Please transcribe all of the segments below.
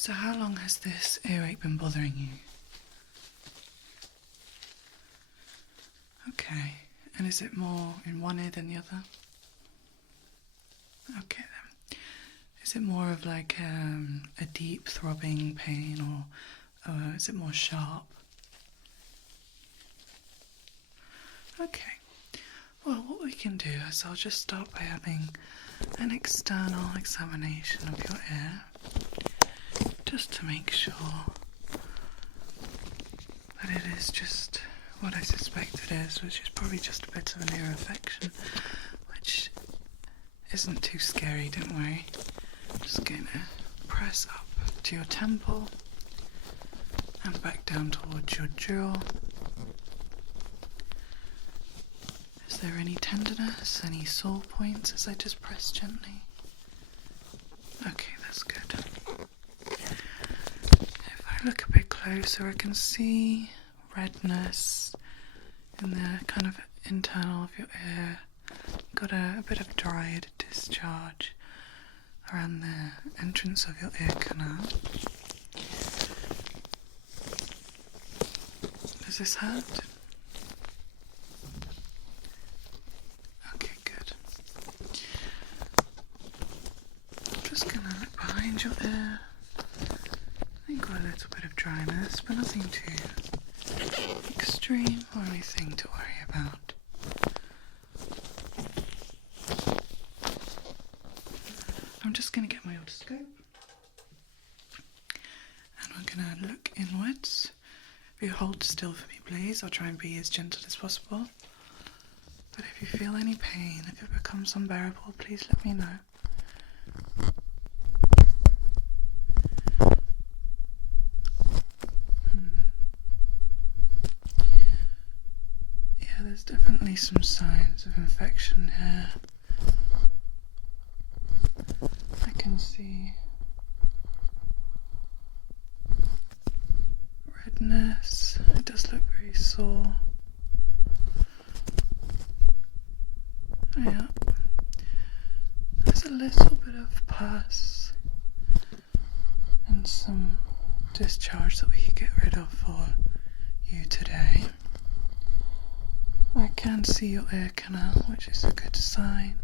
So how long has this earache been bothering you? Okay, and is it more in one ear than the other? Okay then. Is it more of like a deep throbbing pain, or is it more sharp? Okay. Well, what we can do is I'll just start by having an external examination of your ear, just to make sure that it is just what I suspect it is, which is probably just a bit of an ear infection, which isn't too scary, don't worry. I'm just going to press up to your temple and back down towards your jaw. Is there any tenderness, any sore points as I just press gently? Okay, that's good. If I look a bit closer, I can see redness in the kind of internal of your ear. Got a bit of dried discharge around the entrance of your ear canal. Does this hurt? Okay, good. I'm just gonna look behind your ear. I think got a little bit of dryness, but nothing too extreme or anything to worry about. I'm just going to get my otoscope and we're going to look inwards. If you hold still for me please, I'll try and be as gentle as possible. But if you feel any pain, if it becomes unbearable, please let me know. Yeah, there's definitely some signs of infection here. I can see redness. It does look very sore. Yeah. There's a little bit of pus and some discharge that we could get rid of for you today. I can see your ear canal, which is a good sign.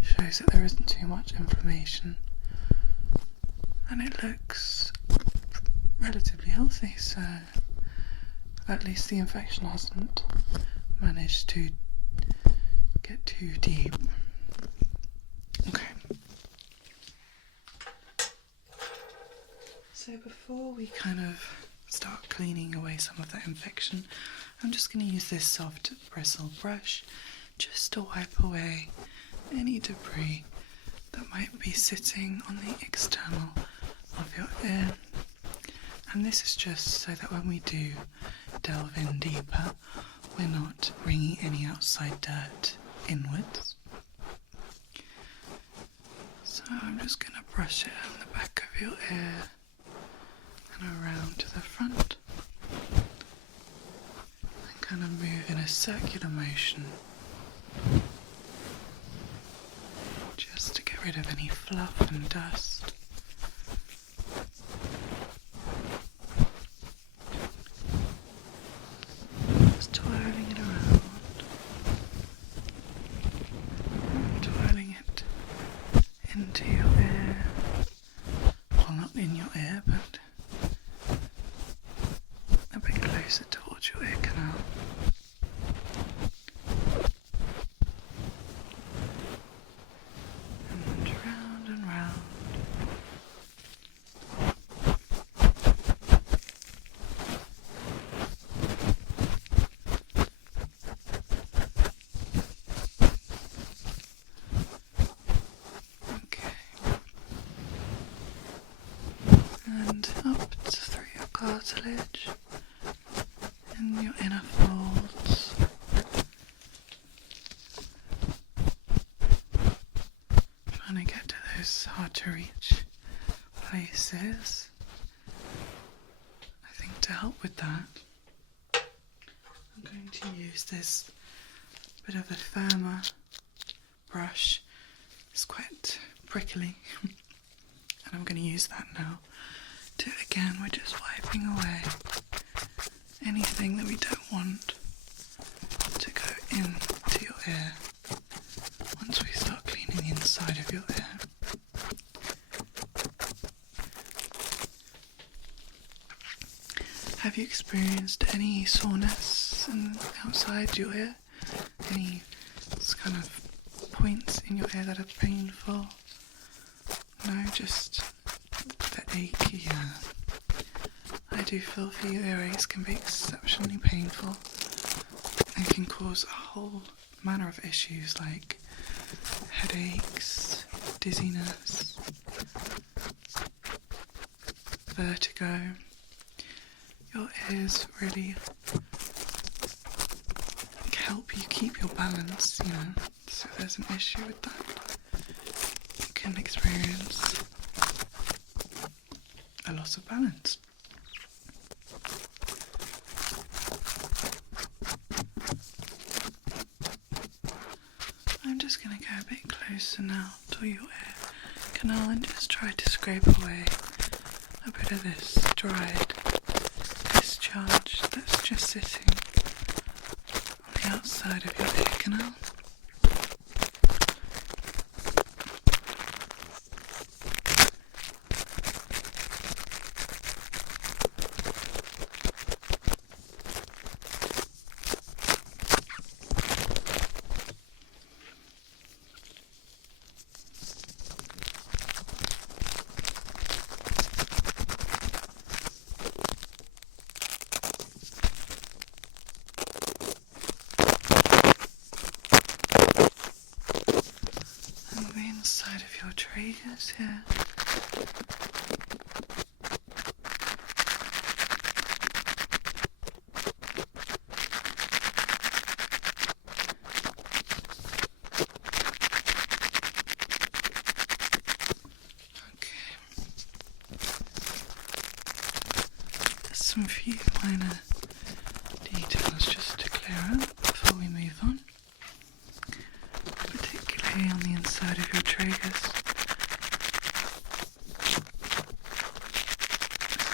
Shows that there isn't too much inflammation. And it looks relatively healthy, so at least the infection hasn't managed to get too deep. Okay. So before we kind of start cleaning away some of that infection, I'm just going to use this soft bristle brush just to wipe away any debris that might be sitting on the external of your ear. And this is just so that when we do delve in deeper, we're not bringing any outside dirt inwards. So I'm just going to brush it on the back of your ear and around to the front and kind of move in a circular motion just to get rid of any fluff and dust. Just twirling it around, twirling it into your ear, well, not in your ear, but a bit closer towards your ear canal. And round and round. Okay. And up through your cartilage and your inner folds. Trying to get to those hard to reach places. I think to help with that, I'm going to use this bit of a firmer brush. It's quite prickly and I'm going to use that now Again, we're just wiping away anything that we don't want to go into your ear once we start cleaning the inside of your ear. Have you experienced any soreness outside your ear? Any kind of points in your ear that are painful? No, just the ache, yeah. I do feel for you, earaches can be exceptionally painful and can cause a whole manner of issues like headaches, dizziness, vertigo. Your ears really help you keep your balance, you know, so if there's an issue with that, you can experience a loss of balance. I'm just going to go a bit closer now to your ear canal and just try to scrape away a bit of this dried discharge that's just sitting on the outside of your ear canal. Inside of your tragus here. Okay. There's some few minor details just to clear up before we move on. On the inside of your tragus,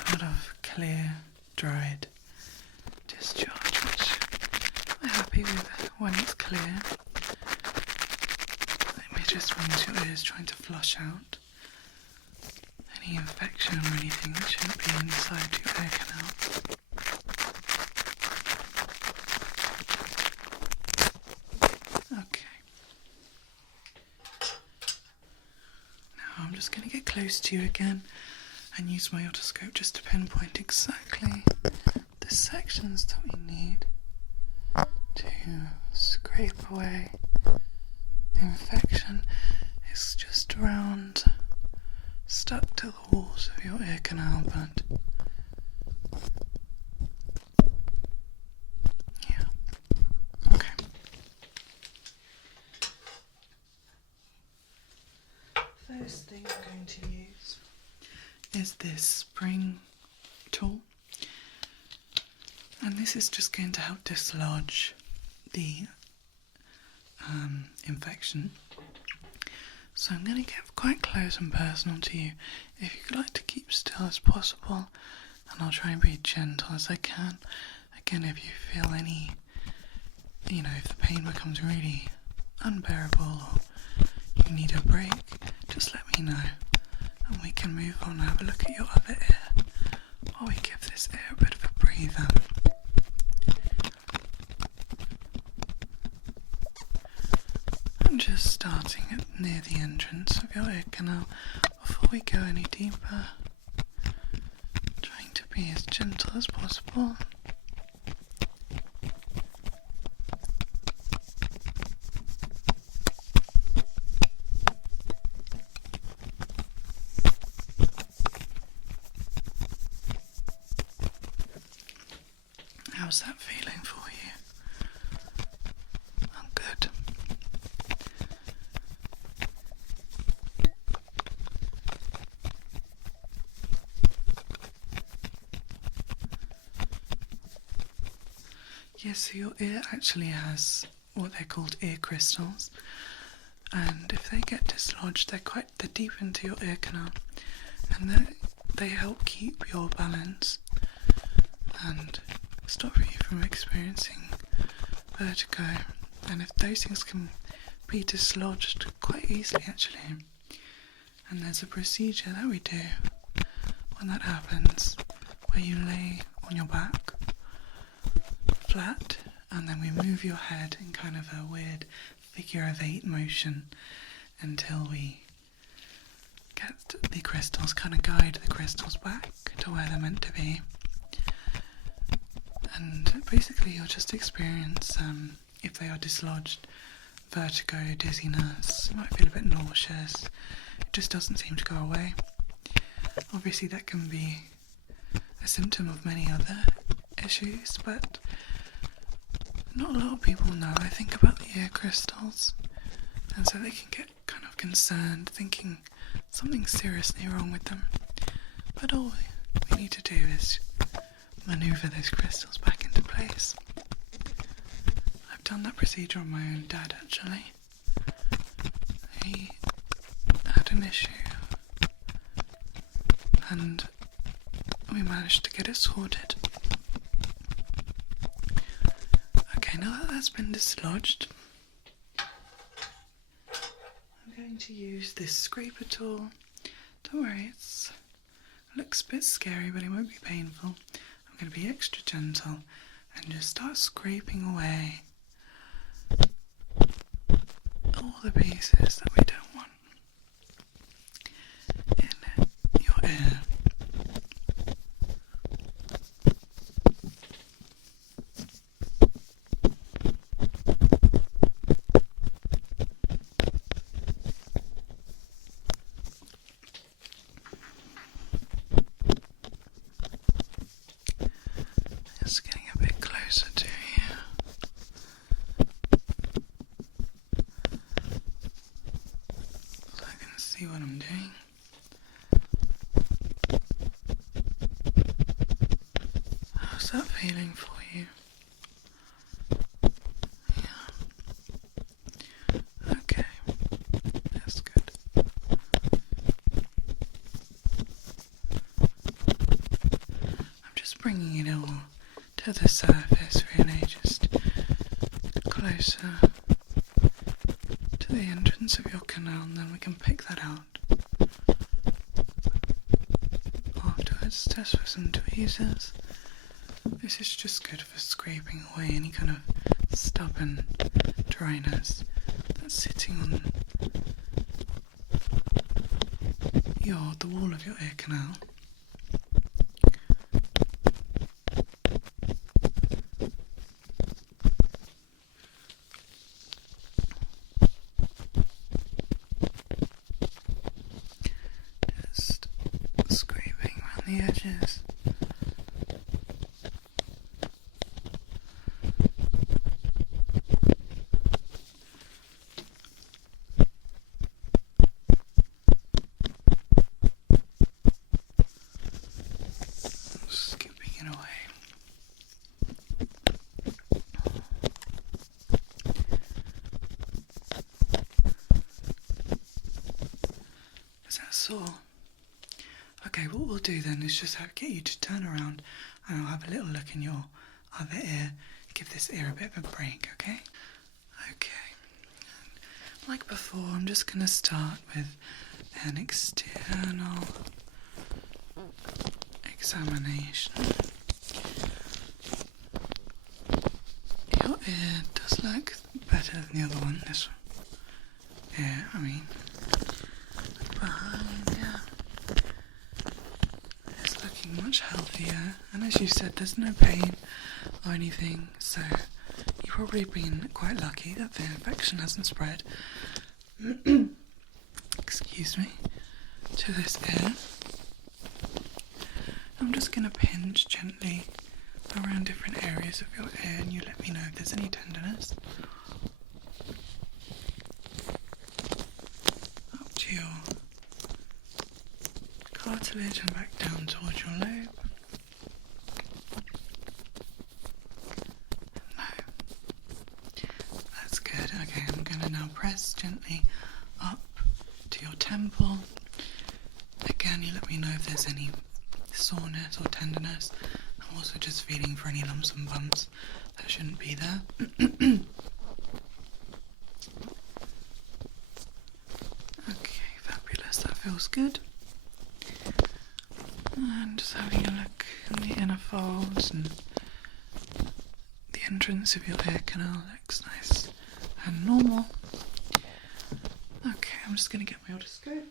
sort of clear, dried discharge, which we're happy with when it's clear. It just means your ear is trying to flush out any infection or anything that shouldn't be inside your ear canal. I'm just going to get close to you again and use my otoscope just to pinpoint exactly the sections that we need to scrape away the infection. It's just around, stuck to the walls of your ear canal, but yeah, okay. First thing I'm going to use is this spring tool, and this is just going to help dislodge the infection. So I'm going to get quite close and personal to you. If you could like to keep still as possible, and I'll try and be gentle as I can. Again, if you feel any, if the pain becomes really unbearable or you need a break, just let me know and we can move on and have a look at your other ear while we give this ear a bit of a breather. I'm just starting at near the entrance of your ear canal before we go any deeper, trying to be as gentle as possible. How's that feeling for you? Oh, good. Yes, so your ear actually has what they're called ear crystals, and if they get dislodged, they're deep into your ear canal, and they help keep your balance and stop you from experiencing vertigo. And if those things can be dislodged quite easily actually, and there's a procedure that we do when that happens, where you lay on your back flat and then we move your head in kind of a weird figure of 8 motion until we get the crystals, kind of guide the crystals back to where they're meant to be. And basically you'll just experience, if they are dislodged, vertigo, dizziness, you might feel a bit nauseous, it just doesn't seem to go away. Obviously that can be a symptom of many other issues, but not a lot of people know, I think, about the ear crystals, and so they can get kind of concerned, thinking something's seriously wrong with them. But all we need to do is manoeuvre those crystals back into place. I've done that procedure on my own dad actually. He had an issue and we managed to get it sorted. Okay, now that that's been dislodged, I'm going to use this scraper tool. Don't worry, it looks a bit scary, but it won't be painful. I'm going to be extra gentle and just start scraping away all the pieces that we don't want in your ear. Just getting a bit closer to you. So I can see what I'm doing. How's that feeling for you? Yeah. Okay. That's good. I'm just bringing it all to the surface, really, just closer to the entrance of your canal, and then we can pick that out afterwards, just with some tweezers. This is just good for scraping away any kind of stubborn dryness that's sitting on the wall of your ear canal. Just scraping around the edges. Skipping it away. Is that sore? Okay, what we'll do then is just get you to turn around and I'll have a little look in your other ear, give this ear a bit of a break, okay? Okay. Like before, I'm just going to start with an external examination. Your ear does look better than the other one, this one. Yeah, I mean, behind, yeah. It's looking much healthier, and as you said, there's no pain or anything, so you've probably been quite lucky that the infection hasn't spread, excuse me, to this ear. I'm just going to pinch gently around different areas of your ear and you let me know if there's any tenderness. Up to your cartilage and back down towards your lobe. No. That's good. Okay, I'm going to now press gently up to your temple. Again, you let me know if there's any soreness or tenderness. I'm also just feeling for any lumps and bumps that shouldn't be there. Okay, fabulous, that feels good. And just having a look in the inner folds, and the entrance of your ear canal looks nice and normal. Okay, I'm just going to get my otoscope,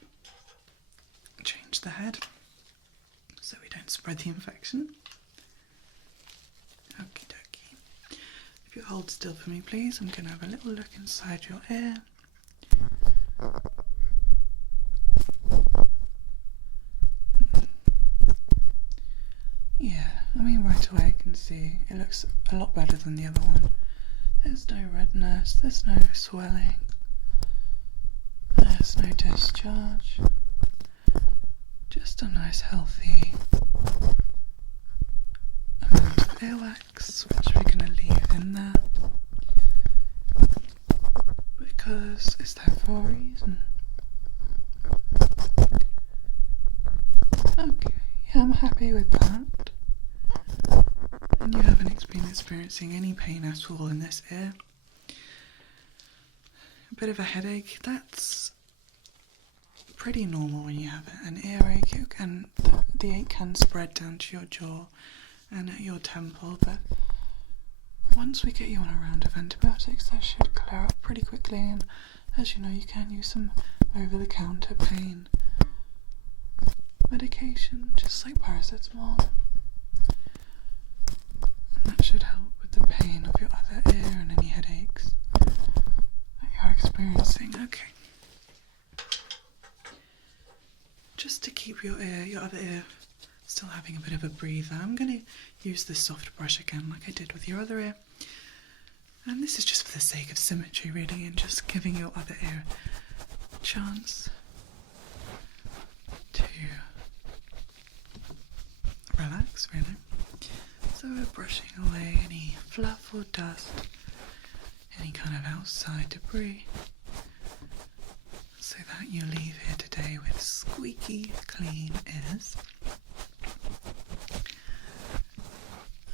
change the head so we don't spread the infection. Okie dokie. If you hold still for me, please, I'm going to have a little look inside your ear. Yeah, I mean right away I can see it looks a lot better than the other one. There's no redness, there's no swelling, there's no discharge. Just a nice healthy amount of earwax, which we're going to leave in there because it's there for a reason. Okay, yeah, I'm happy with that. And you haven't been experiencing any pain at all in this ear. A bit of a headache, that's pretty normal when you have an earache, and the ache can spread down to your jaw and at your temple, but once we get you on a round of antibiotics that should clear up pretty quickly, and as you know you can use some over-the-counter pain medication just like paracetamol, and that should help with the pain of your other ear and any headaches that you're experiencing. Okay. Just to keep your other ear still having a bit of a breather, I'm going to use this soft brush again like I did with your other ear. And this is just for the sake of symmetry really, and just giving your other ear a chance to relax really. So we're brushing away any fluff or dust, any kind of outside debris, so that you leave here today with squeaky clean ears.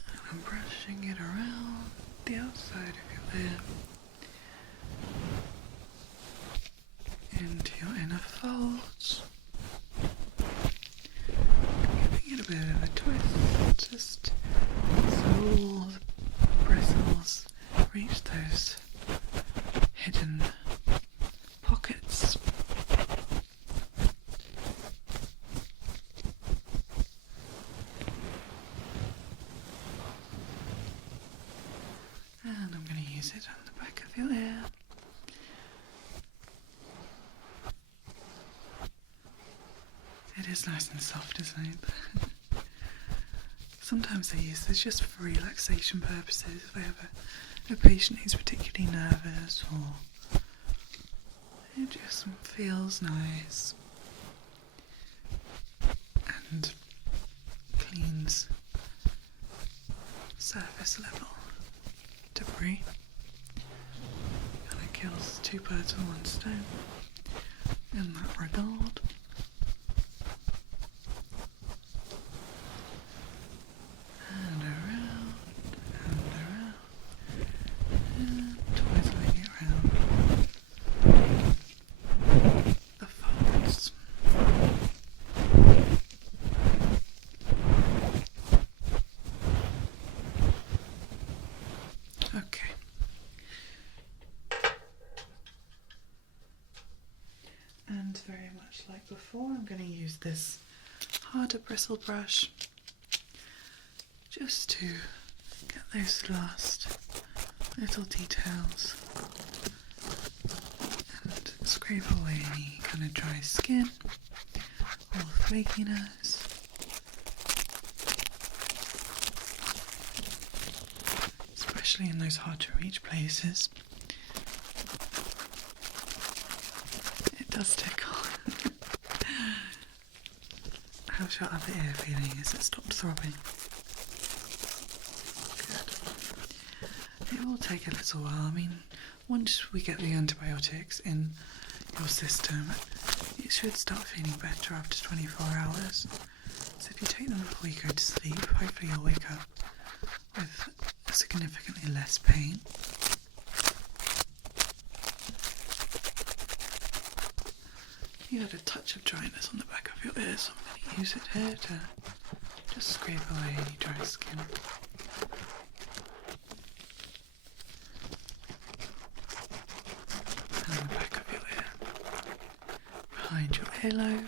And I'm brushing it around the outside of your ear into your inner folds, giving it a bit of a twist, just so all the bristles reach those hidden pockets. And I'm going to use it on the back of your ear. It is nice and soft, isn't it? Sometimes I use this just for relaxation purposes. If I have a patient who's particularly nervous, or it just feels nice and cleans surface level debris. Kind of kills two birds with one stone in that regard. And around, and twizzling it around the folds. Okay. And very much like before, I'm going to use this harder bristle brush just to get those last little details and scrape away any kind of dry skin or flakiness. Especially in those hard to reach places. It does tickle. How's your other ear feeling? Has it stopped throbbing? Good. It will take a little while. I mean, once we get the antibiotics in your system, it should start feeling better after 24 hours. So if you take them before you go to sleep, hopefully you'll wake up with significantly less pain. You had a touch of dryness on the back of your ear, so I'm going to use it here to just scrape away any dry skin. And the back of your ear, behind your earlobe.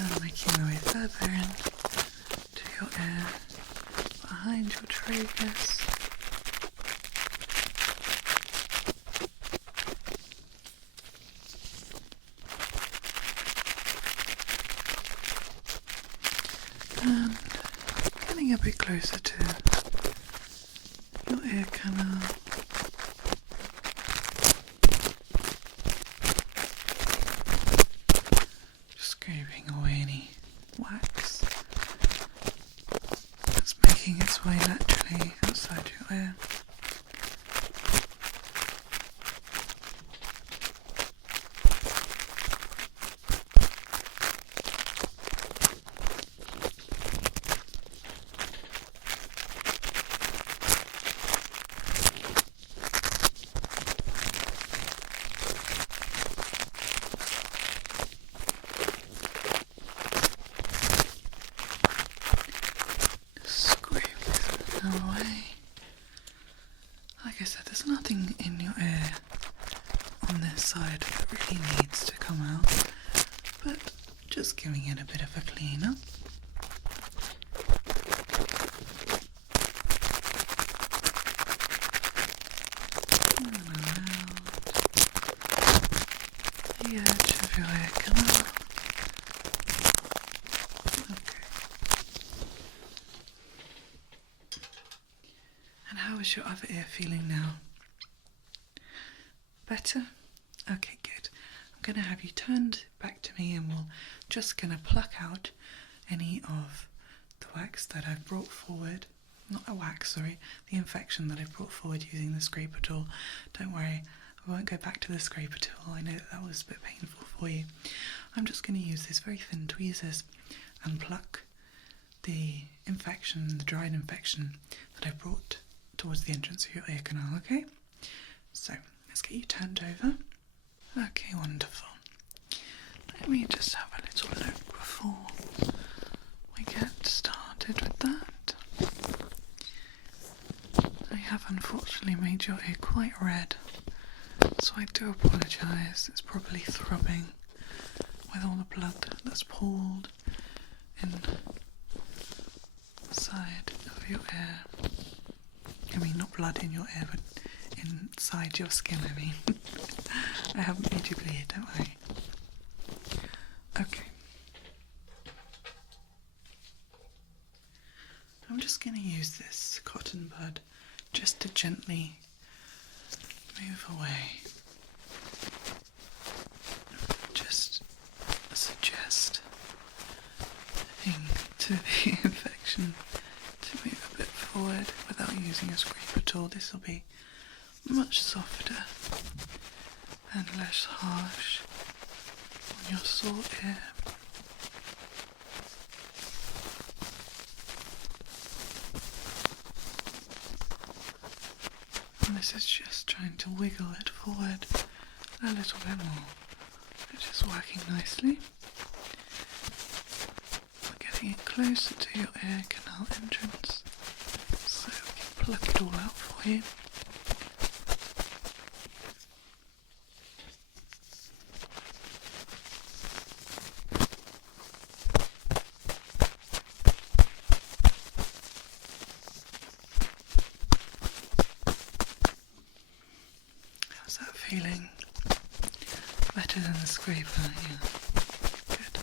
And making my way further in to your ear, behind your tragus. And getting a bit closer to your ear canal. Just scraping away any wax that's making its way naturally outside your ear. Away. Like I said, there's nothing in your ear on this side that really needs to come out, but just giving it a bit of a clean up. And around the edge of your ear canal. How is your other ear feeling now? Better? Okay, good. I'm going to have you turned back to me and we're just going to pluck out any of the wax that I've brought forward. Not a wax, sorry, the infection that I brought forward using the scraper tool. Don't worry, I won't go back to the scraper tool. I know that was a bit painful for you. I'm just going to use this very thin tweezers and pluck the infection, the dried infection that I brought towards the entrance of your ear canal, okay? So, let's get you turned over. Okay, wonderful. Let me just have a little look before we get started with that. I have unfortunately made your ear quite red, so I do apologise. It's probably throbbing with all the blood that's pooled inside of your ear. I mean, not blood in your ear, but inside your skin, I mean. I haven't made you bleed, don't worry. Okay. I'm just going to use this cotton bud just to gently move away. Just suggest to the infection to move a bit forward without using a scraper tool. This will be much softer and less harsh on your sore ear. And this is just trying to wiggle it forward a little bit more, which is working nicely. We're getting it closer to your ear canal entrance, so we can pluck it all out for you. How's that feeling? Better than the scraper, yeah. Good.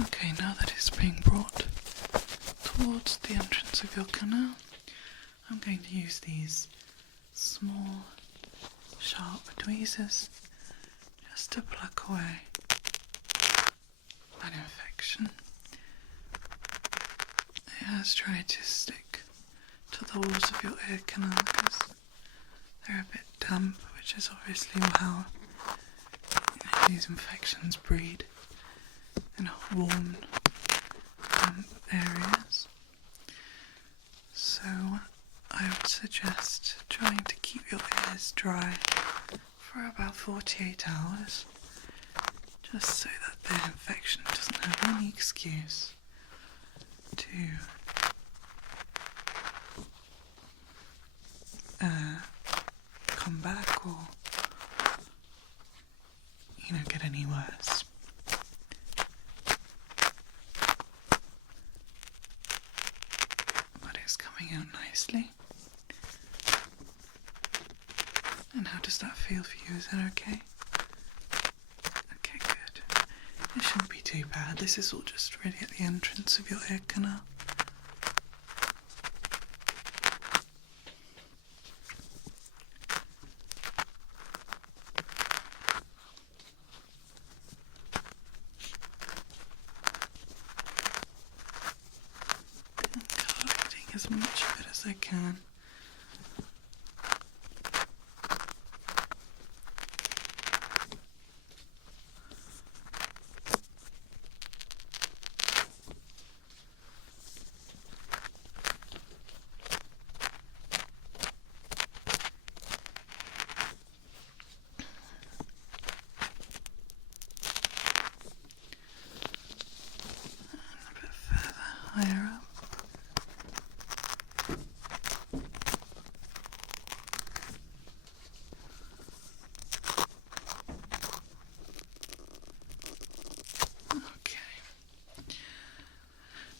Okay, now that it's being brought towards the entrance of your canal, I'm going to use these small sharp tweezers just to pluck away an infection. It has tried to stick to the walls of your ear canal because they're a bit damp, which is obviously how these infections breed in warm, damp areas. So I would suggest trying to keep your ears dry for about 48 hours, just so that the infection doesn't have any excuse to come back or, get any worse. But it's coming out nicely. And how does that feel for you? Is that okay? Okay, good. It shouldn't be too bad. This is all just really at the entrance of your ear canal. As much of it as I can. And a bit further higher up.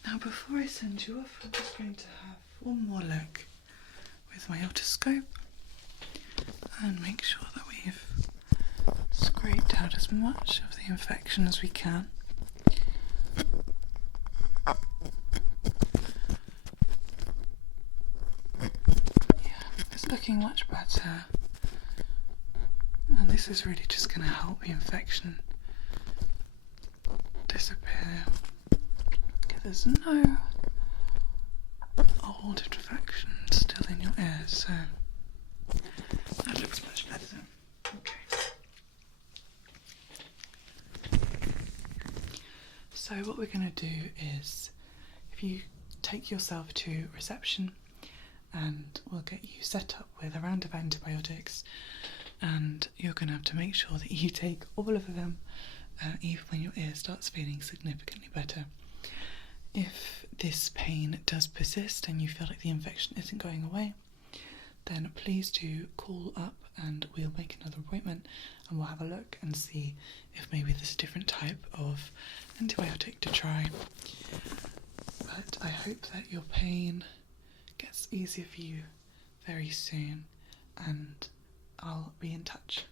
Now before I send you off, I'm just going to have one more look with my otoscope and make sure that we've scraped out as much of the infection as we can. Yeah, it's looking much better, and this is really just going to help the infection disappear. There's no old infection still in your ears, so that looks much better. Okay. So what we're going to do is, if you take yourself to reception, and we'll get you set up with a round of antibiotics, and you're going to have to make sure that you take all of them, even when your ear starts feeling significantly better. If this pain does persist and you feel like the infection isn't going away, then please do call up and we'll make another appointment and we'll have a look and see if maybe there's a different type of antibiotic to try. But I hope that your pain gets easier for you very soon, and I'll be in touch.